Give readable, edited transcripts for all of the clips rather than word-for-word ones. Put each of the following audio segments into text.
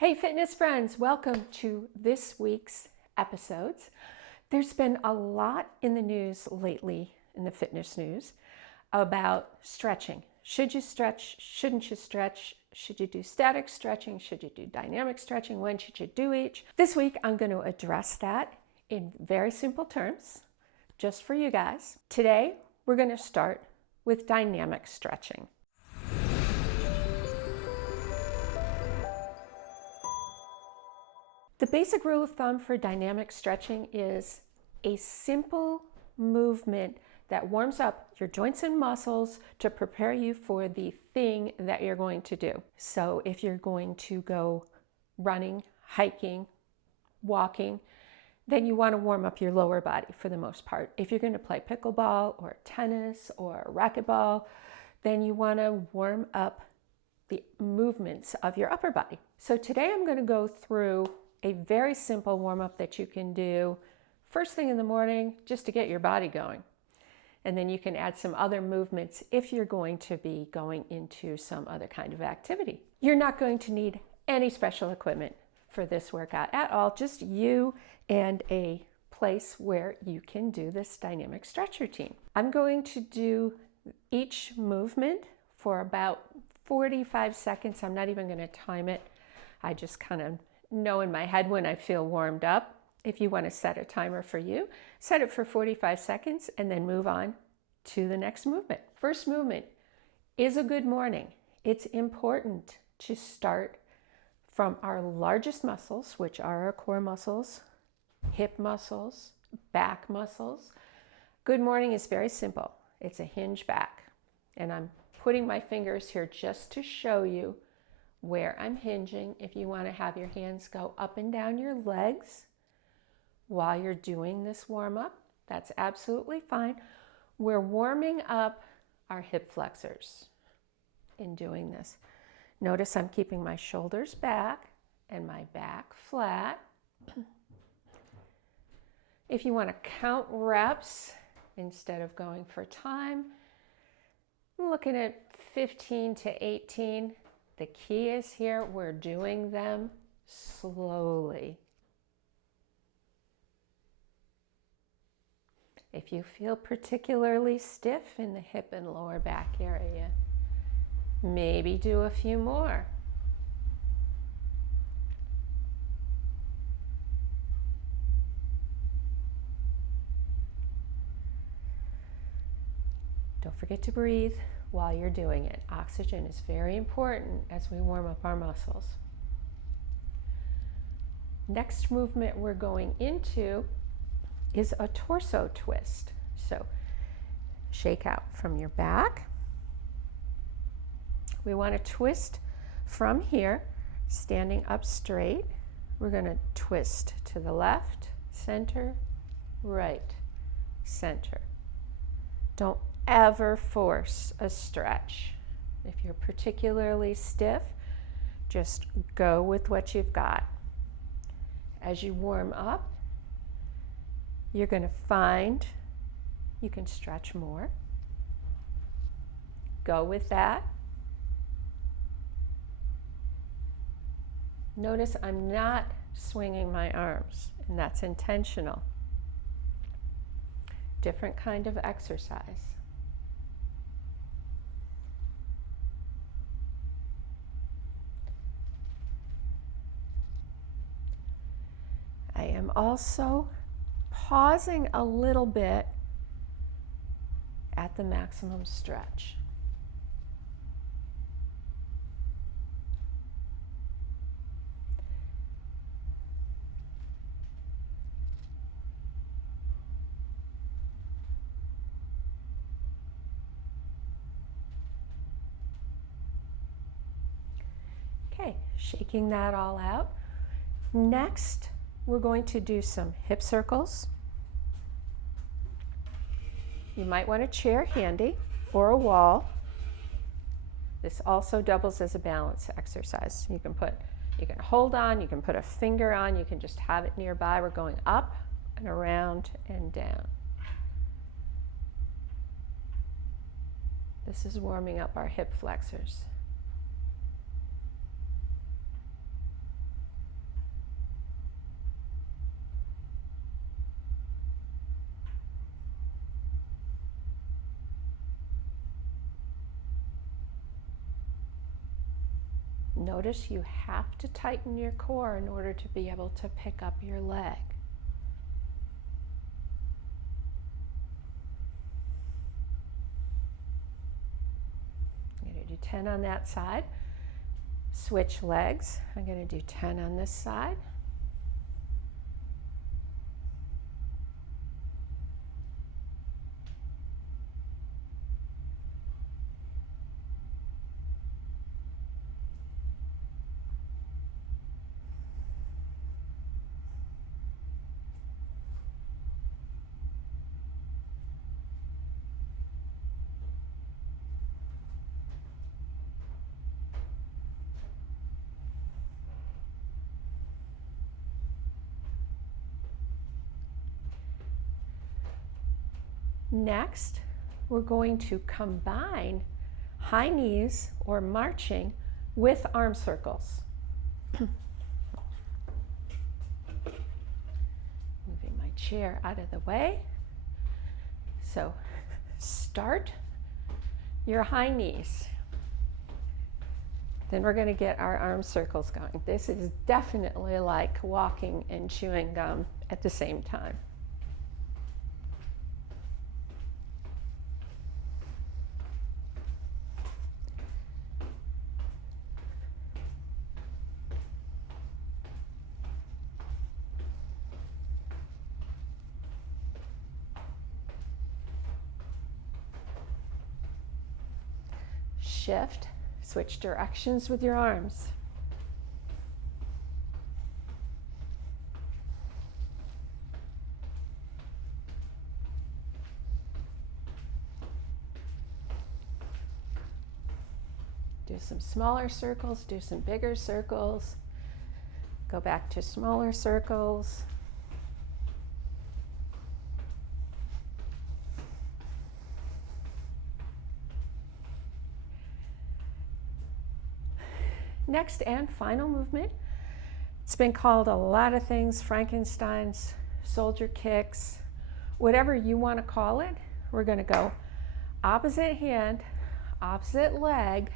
Hey fitness friends, welcome to this week's episodes. There's been a lot in the news lately, in the fitness news, about stretching. Should you stretch? Shouldn't you stretch? Should you do static stretching? Should you do dynamic stretching? When should you do each? This week I'm going to address that in very simple terms, just for you guys. Today we're going to start with dynamic stretching. The basic rule of thumb for dynamic stretching is a simple movement that warms up your joints and muscles to prepare you for the thing that you're going to do. So if you're going to go running, hiking, walking, then you want to warm up your lower body for the most part. If you're going to play pickleball or tennis or racquetball, then you want to warm up the movements of your upper body. So today I'm going to go through a very simple warm-up that you can do first thing in the morning just to get your body going. And then you can add some other movements if you're going to be going into some other kind of activity. You're not going to need any special equipment for this workout at all, just you and a place where you can do this dynamic stretch routine. I'm going to do each movement for about 45 seconds. I'm not even going to time it. I just kind of know in my head when I feel warmed up. If you want to set a timer for you, set it for 45 seconds and then move on to the next movement. First movement is a good morning. It's important to start from our largest muscles, which are our core muscles, hip muscles, back muscles. Good morning is very simple. It's a hinge back. And I'm putting my fingers here just to show you where I'm hinging. If you want to have your hands go up and down your legs while you're doing this warm-up, that's absolutely fine. We're warming up our hip flexors in doing this. Notice I'm keeping my shoulders back and my back flat. If you want to count reps instead of going for time, I'm looking at 15 to 18. The key is here, we're doing them slowly. If you feel particularly stiff in the hip and lower back area, maybe do a few more. Don't forget to breathe while you're doing it. Oxygen is very important as we warm up our muscles. Next movement we're going into is a torso twist. So shake out from your back. We want to twist from here, standing up straight. We're going to twist to the left, center, right, center. Don't ever force a stretch. If you're particularly stiff, just go with what you've got. As you warm up, you're going to find you can stretch more. Go with that. Notice I'm not swinging my arms, and that's intentional. Different kind of exercise. I am also pausing a little bit at the maximum stretch. Okay, shaking that all out. Next, we're going to do some hip circles. You might want a chair handy or a wall. This also doubles as a balance exercise. You can hold on, you can put a finger on, you can just have it nearby. We're going up and around and down. This is warming up our hip flexors. Notice you have to tighten your core in order to be able to pick up your leg. I'm going to do 10 on that side. Switch legs. I'm going to do 10 on this side. Next, we're going to combine high knees or marching with arm circles. Moving my chair out of the way. So start your high knees. Then we're going to get our arm circles going. This is definitely like walking and chewing gum at the same time. Shift, switch directions with your arms. Do some smaller circles, do some bigger circles. Go back to smaller circles. Next and final movement. It's been called a lot of things, Frankenstein's, soldier kicks, whatever you want to call it. We're going to go opposite hand, opposite leg,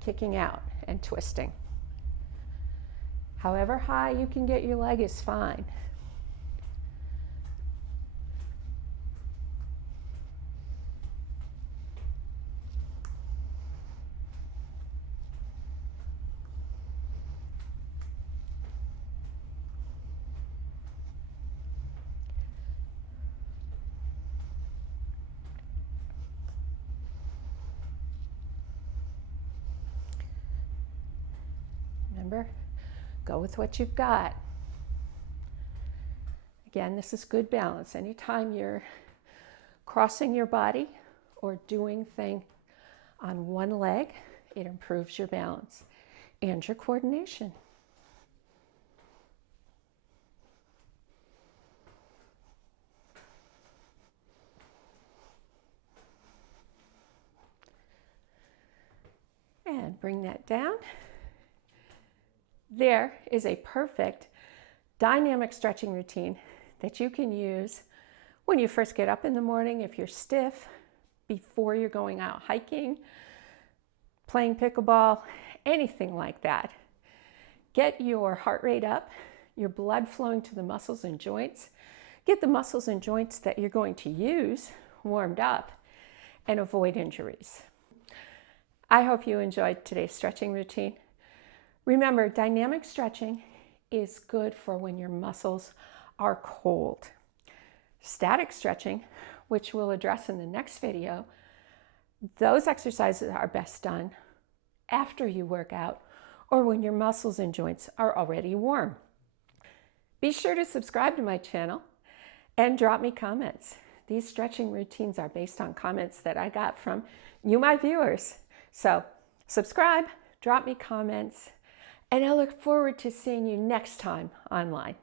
kicking out and twisting. However high you can get your leg is fine. Remember, go with what you've got. Again, this is good balance. Anytime you're crossing your body or doing thing on one leg, it improves your balance and your coordination. And bring that down. There is a perfect dynamic stretching routine that you can use when you first get up in the morning, if you're stiff, before you're going out hiking, playing pickleball, anything like that. Get your heart rate up, your blood flowing to the muscles and joints. Get the muscles and joints that you're going to use warmed up and avoid injuries. I hope you enjoyed today's stretching routine. Remember, dynamic stretching is good for when your muscles are cold. Static stretching, which we'll address in the next video, those exercises are best done after you work out or when your muscles and joints are already warm. Be sure to subscribe to my channel and drop me comments. These stretching routines are based on comments that I got from you, my viewers. So subscribe, drop me comments, and I look forward to seeing you next time online.